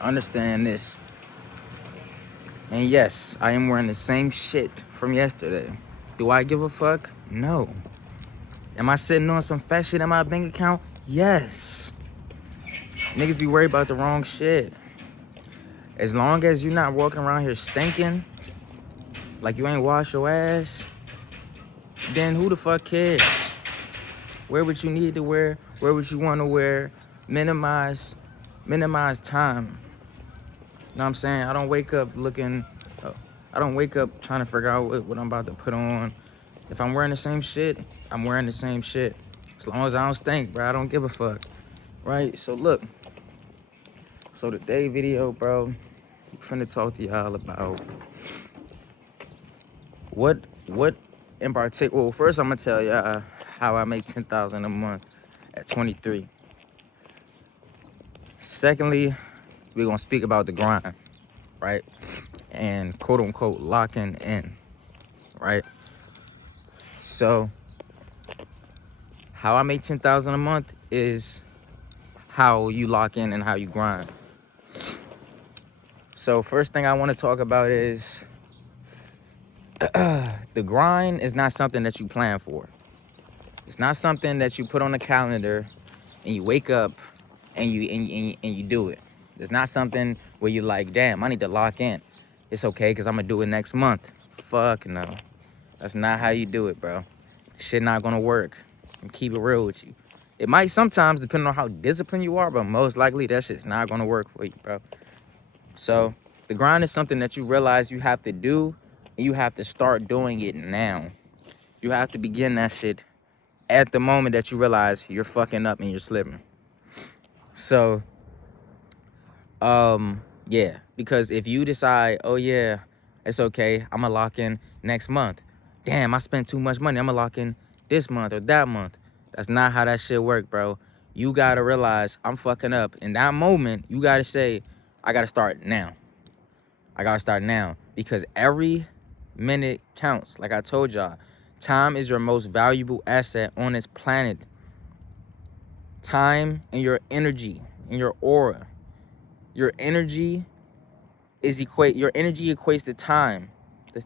understand this. And yes, I am wearing the same shit from yesterday. Do I give a fuck? No. Am I sitting on some fat shit in my bank account? Yes. Niggas be worried about the wrong shit. As long as you're not walking around here stinking, like you ain't wash your ass, then who the fuck cares? Wear what you need to wear what you want to wear. Minimize time. You know what I'm saying? I don't wake up trying to figure out what I'm about to put on. If I'm wearing the same shit, I'm wearing the same shit. As long as I don't stink, bro, I don't give a fuck. Right? So look. So today video, bro, I'm finna talk to y'all about what in particular. Well, first I'm gonna tell y'all how I make $10,000 a month at 23. Secondly, we're gonna speak about the grind, right? And quote unquote locking in, right? So how I make $10,000 a month is how you lock in and how you grind. So first thing I want to talk about is the grind is not something that you plan for. It's not something that you put on the calendar and you wake up and you do it. It's not something where you're like, damn, I need to lock in. It's okay because I'm gonna do it next month. Fuck no. That's not how you do it, bro. Shit not gonna work. And keep it real with you. It might sometimes, depending on how disciplined you are, but most likely that shit's not gonna work for you, bro. So the grind is something that you realize you have to do, and you have to start doing it now. You have to begin that shit at the moment that you realize you're fucking up and you're slipping. So, yeah, because if you decide, oh yeah, it's okay, I'm gonna lock in next month. Damn, I spent too much money, I'm gonna lock in this month or that month. That's not how that shit work, bro. You gotta realize I'm fucking up. In that moment, you gotta say, I gotta start now. I gotta start now because every minute counts. Like I told y'all, time is your most valuable asset on this planet. Time and your energy and your aura. Your energy equates to time.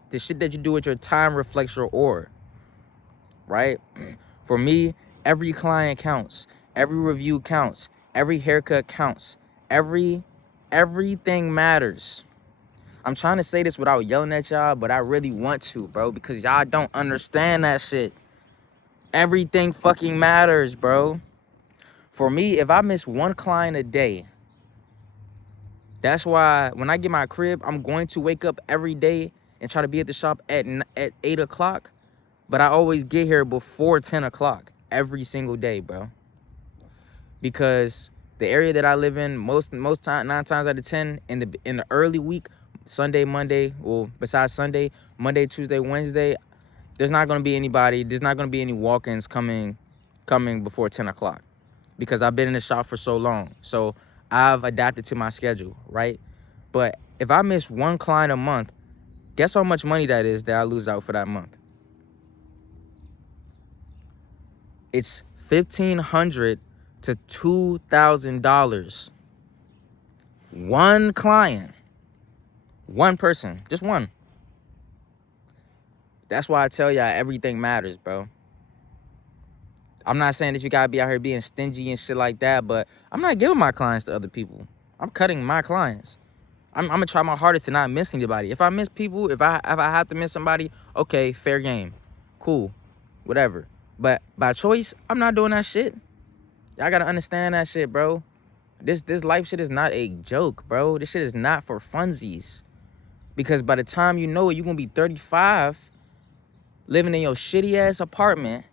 The shit that you do with your time reflects your aura. Right? For me, every client counts. Every review counts. Every haircut counts. Everything matters. I'm trying to say this without yelling at y'all, but I really want to, bro, because y'all don't understand that shit. Everything fucking matters, bro. For me, if I miss one client a day, that's why when I get my crib, I'm going to wake up every day and try to be at the shop at 8 o'clock, but I always get here before 10 o'clock every single day, bro. Because the area that I live in, most time, 9 times out of 10, in the early week, Sunday, Monday, well, besides Sunday, Monday, Tuesday, Wednesday, there's not gonna be anybody. There's not gonna be any walk-ins coming before 10 o'clock, because I've been in the shop for so long. So I've adapted to my schedule, right? But if I miss one client a month, guess how much money that is that I lose out for that month? It's $1,500 to $2,000. One client. One person, just one. That's why I tell y'all everything matters, bro. I'm not saying that you gotta be out here being stingy and shit like that, but I'm not giving my clients to other people. I'm cutting my clients. I'm gonna try my hardest to not miss anybody. If I miss people, if I have to miss somebody, okay, fair game, cool, whatever. But by choice, I'm not doing that shit. Y'all gotta understand that shit, bro. This life shit is not a joke, bro. This shit is not for funsies. Because by the time you know it, you're gonna be 35, living in your shitty ass apartment.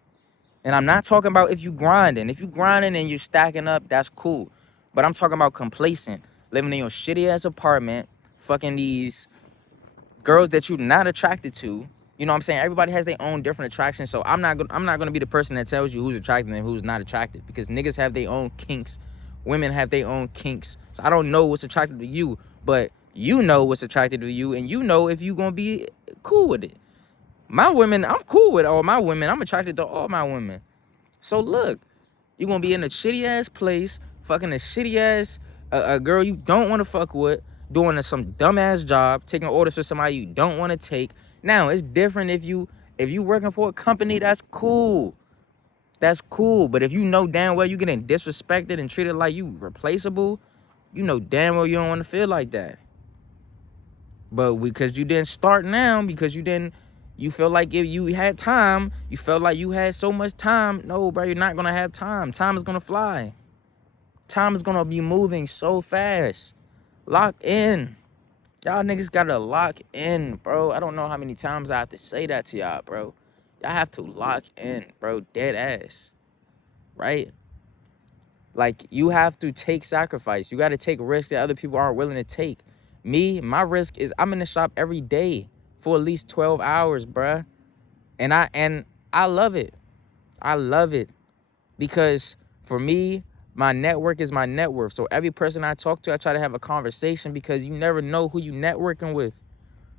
And I'm not talking about if you grinding. If you grinding and you're stacking up, that's cool. But I'm talking about complacent, living in your shitty ass apartment, fucking these girls that you're not attracted to. You know what I'm saying? Everybody has their own different attractions. So I'm not gonna be the person that tells you who's attracted and who's not attracted, because niggas have their own kinks, women have their own kinks. So I don't know what's attractive to you, but you know what's attractive to you, and you know if you gonna be cool with it. My women, I'm cool with all my women. I'm attracted to all my women. So look, you're gonna be in a shitty ass place, fucking a shitty ass A girl you don't want to fuck with, doing some dumbass job, taking orders for somebody you don't want to take. Now it's different if you working for a company. That's cool. That's cool. But if you know damn well you getting disrespected and treated like you replaceable, you know damn well you don't want to feel like that. But because you didn't start now, because you feel like if you had time, you felt like you had so much time. No, bro, you're not gonna have time. Time is gonna fly. Time is gonna be moving so fast. Lock in. Y'all niggas gotta lock in, bro. I don't know how many times I have to say that to y'all, bro. Y'all have to lock in, bro. Dead ass. Right? Like, you have to take sacrifice. You gotta take risks that other people aren't willing to take. Me, my risk is I'm in the shop every day for at least 12 hours, bruh. And I love it. I love it. Because for me, my network is my net worth. So every person I talk to, I try to have a conversation because you never know who you networking with.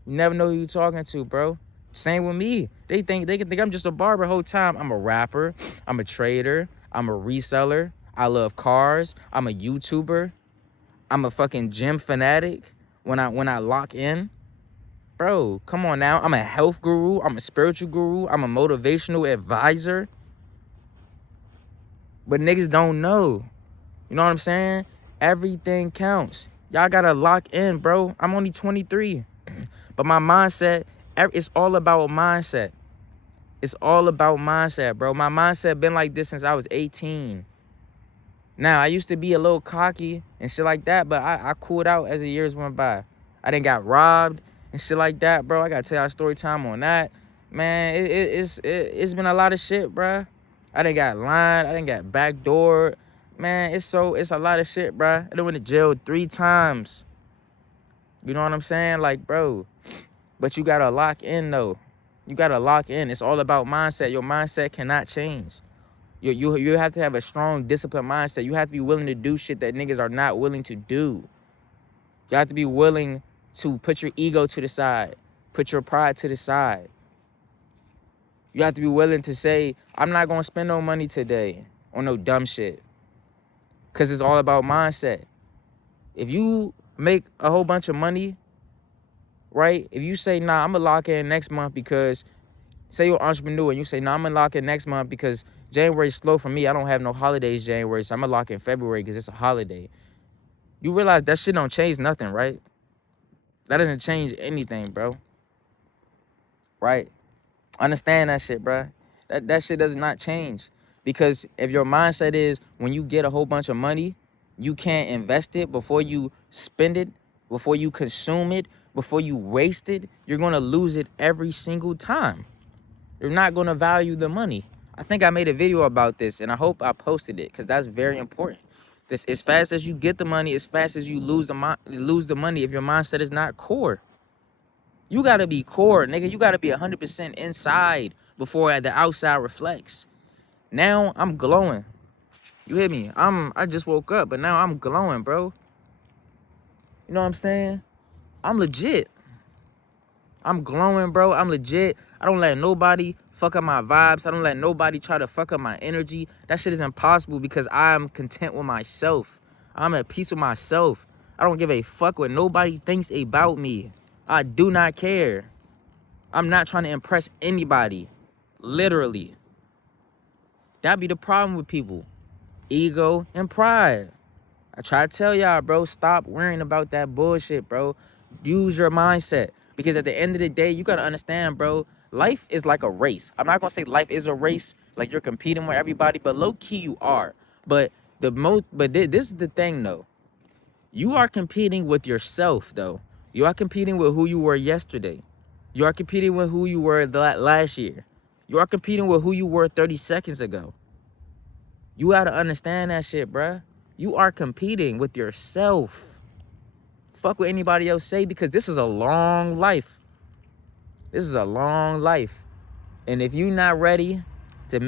You never know who you talking to, bro. Same with me. They can think I'm just a barber the whole time. I'm a rapper. I'm a trader. I'm a reseller. I love cars. I'm a YouTuber. I'm a fucking gym fanatic when I lock in. Bro, come on now. I'm a health guru. I'm a spiritual guru. I'm a motivational advisor. But niggas don't know. You know what I'm saying? Everything counts. Y'all gotta lock in, bro. I'm only 23. But my mindset, it's all about mindset. It's all about mindset, bro. My mindset been like this since I was 18. Now, I used to be a little cocky and shit like that, but I cooled out as the years went by. I done got robbed and shit like that, bro. I gotta tell y'all story time on that. Man, it's been a lot of shit, bro. I done got lined. I done got backdoored. Man, it's a lot of shit, bro. I done went to jail 3 times. You know what I'm saying? Like, bro. But you gotta lock in, though. You gotta lock in. It's all about mindset. Your mindset cannot change. You have to have a strong, disciplined mindset. You have to be willing to do shit that niggas are not willing to do. You have to be willing to put your ego to the side. Put your pride to the side. You have to be willing to say, I'm not gonna spend no money today on no dumb shit. Because it's all about mindset. If you make a whole bunch of money, right? If you say, nah, I'm gonna lock in next month because, say you're an entrepreneur and you say, nah, I'm gonna lock in next month because January's slow for me. I don't have no holidays January, so I'm gonna lock in February because it's a holiday. You realize that shit don't change nothing, right? That doesn't change anything, bro. Right? Understand that shit, bro. That shit does not change. Because if your mindset is when you get a whole bunch of money, you can't invest it before you spend it, before you consume it, before you waste it, you're going to lose it every single time. You're not going to value the money. I think I made a video about this, and I hope I posted it because that's very important. As fast as you get the money, as fast as you lose the money if your mindset is not core. You got to be core, nigga. You got to be 100% inside before the outside reflects. Now I'm glowing. You hear me? I just woke up, but now I'm glowing, bro. You know what I'm saying? I'm legit. I'm glowing, bro. I'm legit. I don't let nobody fuck up my vibes. I don't let nobody try to fuck up my energy. That shit is impossible because I'm content with myself. I'm at peace with myself. I don't give a fuck what nobody thinks about me. I do not care. I'm not trying to impress anybody. Literally. That be the problem with people. Ego and pride. I try to tell y'all, bro, stop worrying about that bullshit, bro. Use your mindset. Because at the end of the day, you gotta understand, bro, life is like a race. I'm not gonna say life is a race, like you're competing with everybody, but low-key you are. But this is the thing, though. You are competing with yourself, though. You are competing with who you were yesterday. You are competing with who you were last year. You are competing with who you were 30 seconds ago. You gotta understand that shit, bruh. You are competing with yourself. Fuck what anybody else say because this is a long life. This is a long life. And if you're not ready to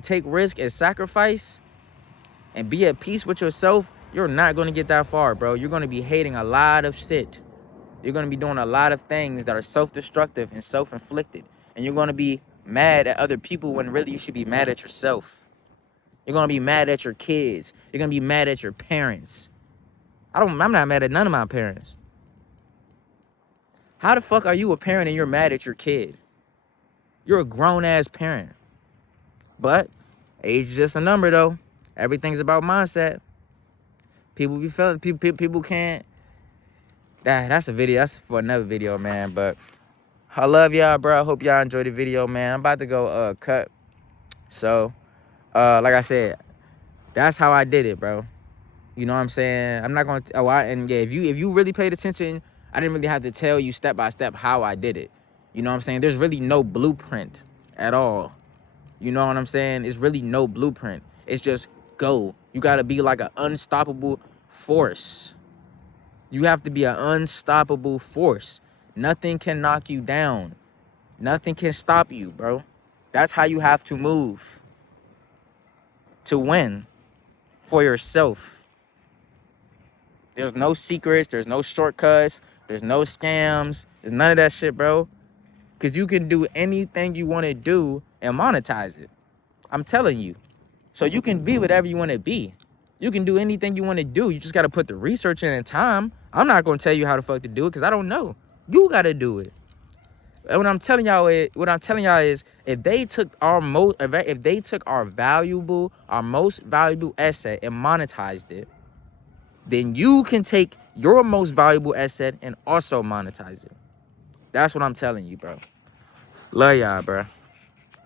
take risk and sacrifice and be at peace with yourself, you're not gonna get that far, bro. You're gonna be hating a lot of shit. You're gonna be doing a lot of things that are self-destructive and self-inflicted. And you're gonna be mad at other people when really you should be mad at yourself. You're gonna be mad at your kids. You're gonna be mad at your parents. I'm not mad at none of my parents. How the fuck are you a parent and you're mad at your kid? You're a grown-ass parent. But age is just a number, though. Everything's about mindset. People be feeling, people can't. That's a video. That's for another video, man. But I love y'all, bro. I hope y'all enjoyed the video, man. I'm about to go cut. So, like I said, that's how I did it, bro. You know what I'm saying? I'm not gonna. And yeah, if you really paid attention, I didn't really have to tell you step by step how I did it. You know what I'm saying? There's really no blueprint at all. You know what I'm saying? It's really no blueprint. It's just go. You gotta be like an unstoppable force. You have to be an unstoppable force. Nothing can knock you down. Nothing can stop you, bro. That's how you have to move to win for yourself. There's no secrets. There's no shortcuts. There's no scams. There's none of that shit, bro. Because you can do anything you want to do and monetize it. I'm telling you. So you can be whatever you want to be. You can do anything you want to do. You just got to put the research in and time. I'm not going to tell you how the fuck to do it because I don't know. You got to do it. And what I'm telling y'all is if they took our most valuable asset and monetized it, then you can take your most valuable asset and also monetize it. That's what I'm telling you, bro. Love y'all, bro.